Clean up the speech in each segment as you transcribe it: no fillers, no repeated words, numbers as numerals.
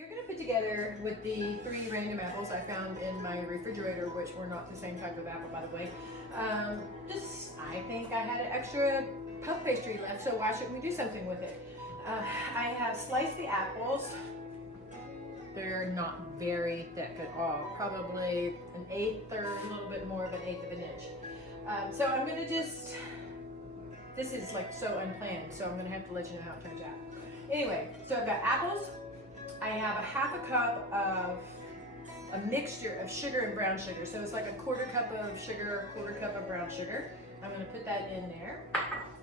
you're going to put together with the 3 random apples I found in my refrigerator, which were not the same type of apple, by the way. I think I had an extra puff pastry left, so why shouldn't we do something with it? I have sliced the apples. They're not very thick at all, probably an 1/8 or a little bit more of an 1/8 of an inch. So I'm going to just, this is like so unplanned, so I'm going to have to let you know how it turns out. Anyway, so I've got apples. I have a 1/2 cup of a mixture of sugar and brown sugar. So it's like a 1/4 cup of sugar, 1/4 cup of brown sugar. I'm going to put that in there.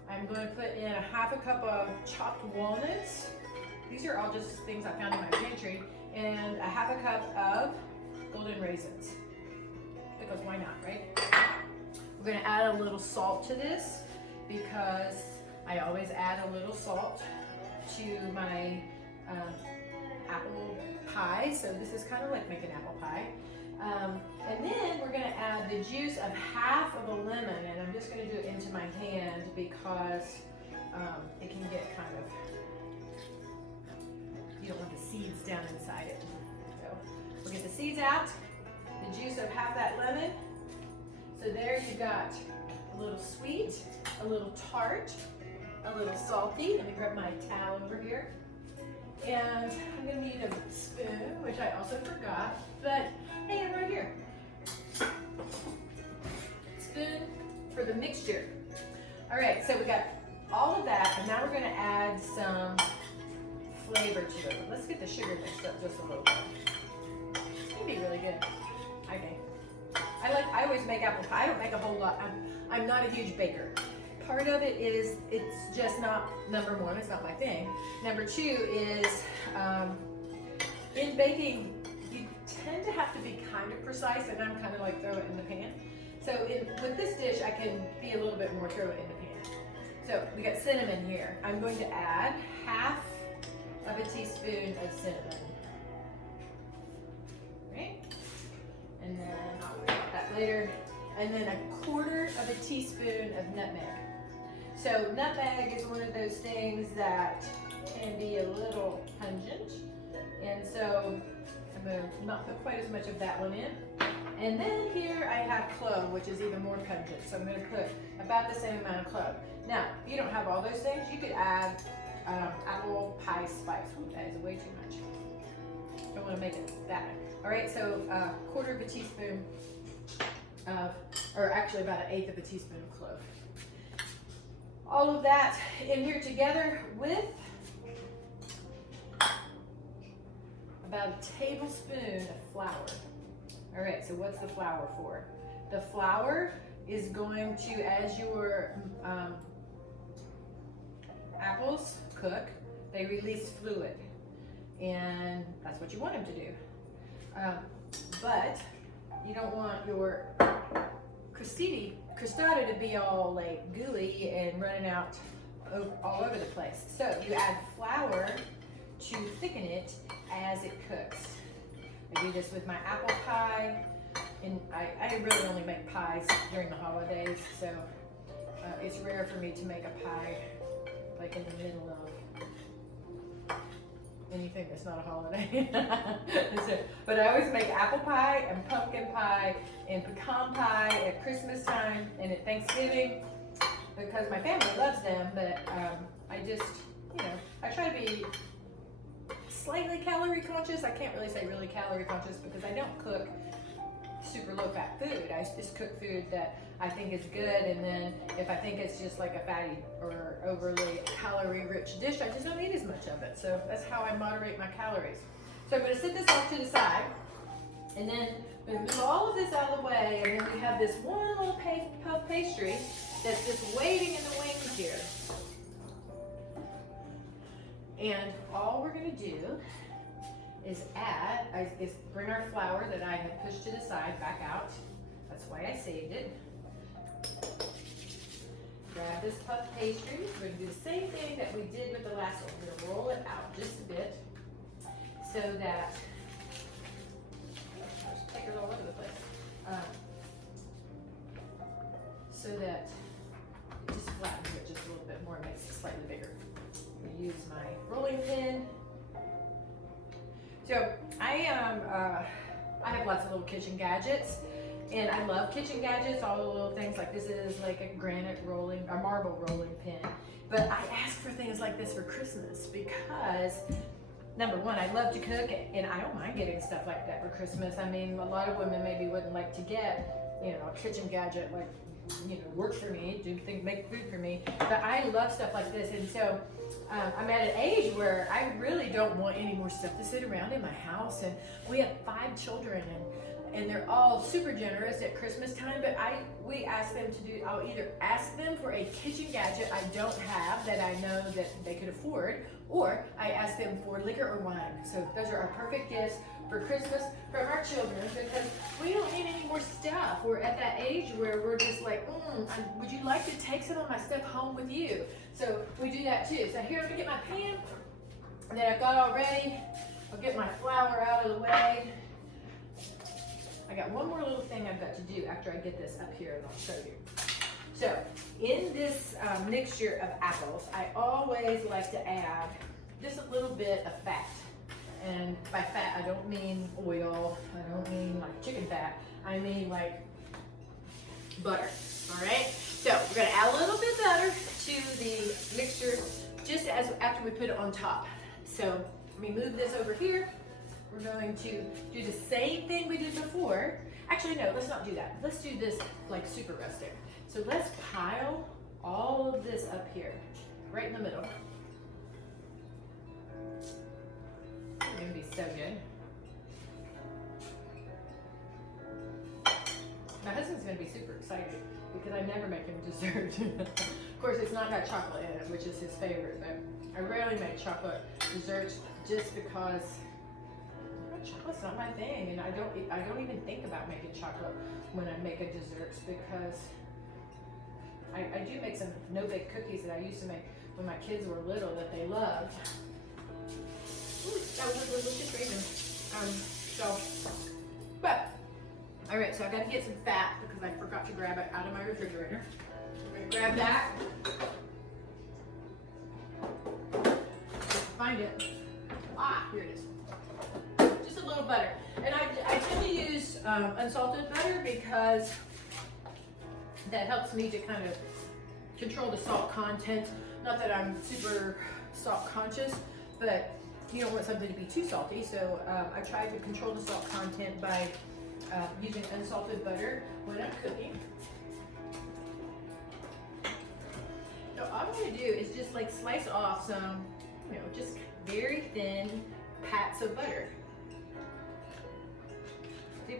I'm going to put in a 1/2 cup of chopped walnuts. These are all just things I found in my pantry. And a 1/2 cup of golden raisins. Because why not, right? We're going to add a little salt to this because I always add a little salt to my apple pie. So this is kind of like making apple pie. And then we're going to add the juice of 1/2 of a lemon, and I'm just going to do it into my hand because it can get kind of, you don't want the seeds down inside it. So we'll get the seeds out, the juice of 1/2 that lemon. So there you got a little sweet, a little tart, a little salty. Let me grab my towel over here. And I'm going to need a spoon, which I also forgot, but hey, I'm right here. Spoon for the mixture. All right, so we got all of that, and now we're going to add some flavor to it. Let's get the sugar mixed up just a little bit. It's going to be really good, I think. I always make apple pie. I don't make a whole lot. I'm not a huge baker. Part of it is it's just not, number 1, it's not my thing. Number 2 is in baking, you tend to have to be kind of precise, and I'm kind of like throw it in the pan. So with this dish, I can be a little bit more throw it in the pan. So we got cinnamon here. I'm going to add 1/2 of a teaspoon of cinnamon. Right? And then I'll worry about that later. And then 1/4 of a teaspoon of nutmeg. So nutmeg is one of those things that can be a little pungent. And so I'm going to not put quite as much of that one in. And then here I have clove, which is even more pungent. So I'm going to put about the same amount of clove. Now, if you don't have all those things, you could add apple pie spice. Ooh, that is way too much. Don't want to make it that. All right, so 1/4 of a teaspoon of, or actually about 1/8 of a teaspoon of clove. All of that in here together with about a tablespoon of flour. All right, so what's the flour for? The flour is going to, as your apples cook, they release fluid, and that's what you want them to do. But you don't want your crostata to be all like gooey and running out all over the place. So you add flour to thicken it as it cooks. I do this with my apple pie, and I really only make pies during the holidays, so it's rare for me to make a pie like in the middle of anything that's not a holiday. But I always make apple pie and pumpkin pie and pecan pie at Christmas time and at Thanksgiving because my family loves them, but I just, you know, I try to be slightly calorie conscious. I can't really say really calorie conscious because I don't cook super low fat food. I just cook food that I think is good, and then if I think it's just like a fatty or overly calorie rich dish, I just don't eat as much of it. So that's how I moderate my calories. So I'm going to set this off to the side, and then I'm going to move all of this out of the way, and then we have this one little puff pastry that's just waiting in the wings here. And all we're going to do is bring our flour that I had pushed to the side back out. That's why I saved it. Grab this puff pastry. We're going to do the same thing that we did with the last one. We're going to roll it out just a bit so that, there's stickers all over the place, so that it just flattens it just a little bit more, makes it slightly bigger. I'm going to use my rolling pin. So I have lots of little kitchen gadgets, and I love kitchen gadgets, all the little things like this is like a granite rolling, a marble rolling pin. But I ask for things like this for Christmas because number one, I love to cook, and I don't mind getting stuff like that for Christmas. I mean, a lot of women maybe wouldn't like to get, you know, a kitchen gadget like, you know, work for me, make food for me. But I love stuff like this, and so I'm at an age where I really don't want any more stuff to sit around in my house. And we have 5 children, and they're all super generous at Christmas time. But we ask them to do. I'll either ask them for a kitchen gadget I don't have that I know that they could afford, or I ask them for liquor or wine. So those are our perfect gifts for Christmas from our children, because we don't need any more stuff. We're at that age where we're just like, would you like to take some of my stuff home with you? So we do that too. So here, I'm gonna get my pan that I've got all ready. I'll get my flour out of the way. I got one more little thing I've got to do after I get this up here, and I'll show you. So in this mixture of apples, I always like to add just a little bit of fat. And by fat, I don't mean oil, I don't mean like chicken fat, I mean like butter, all right? So we're gonna add a little bit of butter to the mixture just as after we put it on top. So let me move this over here. We're going to do the same thing we did before. Actually, no, let's not do that. Let's do this like super rustic. So let's pile all of this up here, right in the middle. It's gonna be so good. My husband's gonna be super excited because I never make him dessert. Of course, it's not got chocolate in it, which is his favorite, but I rarely make chocolate desserts just because chocolate's not my thing, and I don't even think about making chocolate when I make a desserts, because I do make some no-bake cookies that I used to make when my kids were little that they loved. Ooh, that was a delicious raisin. But all right, so I got to get some fat because I forgot to grab it out of my refrigerator. I'm gonna grab that. Find it. Here it is. Just a little butter, and I tend to use unsalted butter because that helps me to kind of control the salt content. Not that I'm super salt conscious, but you don't want something to be too salty, so I try to control the salt content by using unsalted butter when I'm cooking. So all I'm going to do is just like slice off some, you know, just very thin pats of butter. See?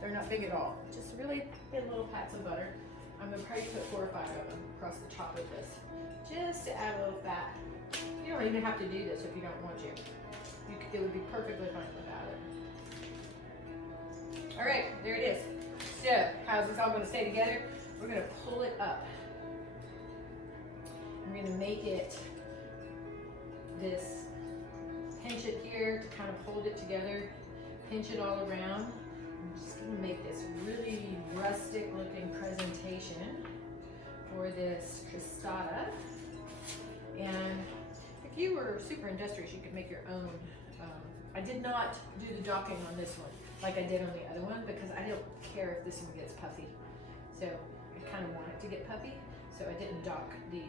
They're not big at all. Just really thin little pats of butter. I'm going to probably put 4 or 5 of them across the top of this, just to add a little fat. You don't even have to do this if you don't want to. It would be perfectly fine without it. All right, there it is. So, how's this all going to stay together? We're going to pull it up. I'm going to make it this, pinch it here to kind of hold it together, pinch it all around. I'm just going to make this really rustic looking presentation for this crostata. And if you were super industrious, you could make your own. I did not do the docking on this one like I did on the other one because I don't care if this one gets puffy. So I kind of want it to get puffy, so I didn't dock the,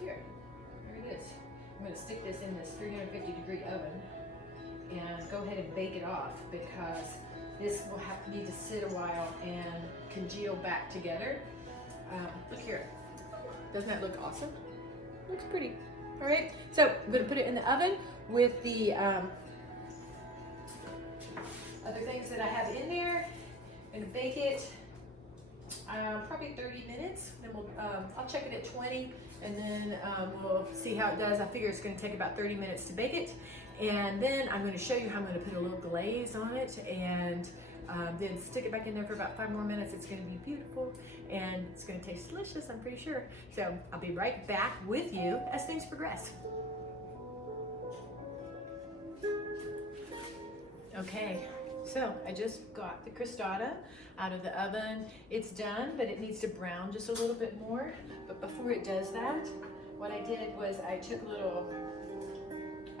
here, there it is. I'm going to stick this in this 350-degree oven and go ahead and bake it off because this will need to sit a while and congeal back together. Look here. Doesn't that look awesome? Looks pretty. All right, so I'm going to put it in the oven with the other things that I have in there. I'm going to bake it probably 30 minutes. Then I'll check it at 20, and then we'll see how it does. I figure it's going to take about 30 minutes to bake it, and then I'm going to show you how I'm going to put a little glaze on it, and then stick it back in there for about 5 more minutes. It's going to be beautiful, and it's going to taste delicious, I'm pretty sure. So I'll be right back with you as things progress. Okay, so I just got the crostata out of the oven. It's done, but it needs to brown just a little bit more. But before it does that, what I did was I took a little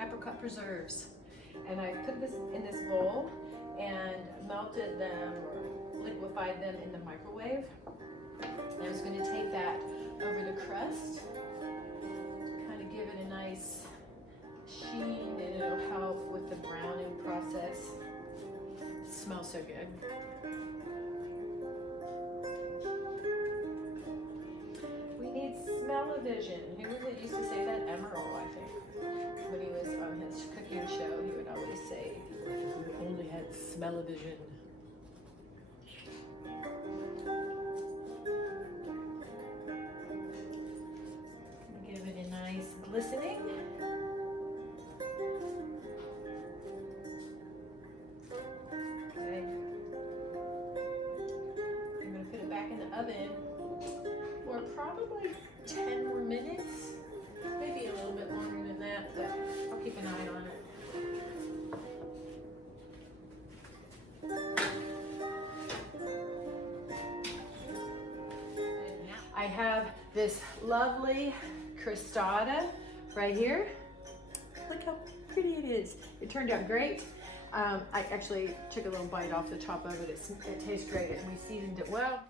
apricot preserves. And I put this in this bowl and melted them or liquefied them in the microwave. And I was going to take that over the crust, kind of give it a nice sheen, and it'll help with the browning process. It smells so good. We need smell-o-vision. Who was it used to say that? Emerald, I think. When he was on his cooking show, he would always say, if we only had smell-o-vision. Give it a nice glistening. Okay. I'm going to put it back in the oven for probably 10 more minutes. Maybe a little bit longer than that, but I'll keep an eye on it. I have this lovely Crostata right here. Look how pretty it is. It turned out great. I actually took a little bite off the top of it. It tastes great, and we seasoned it well.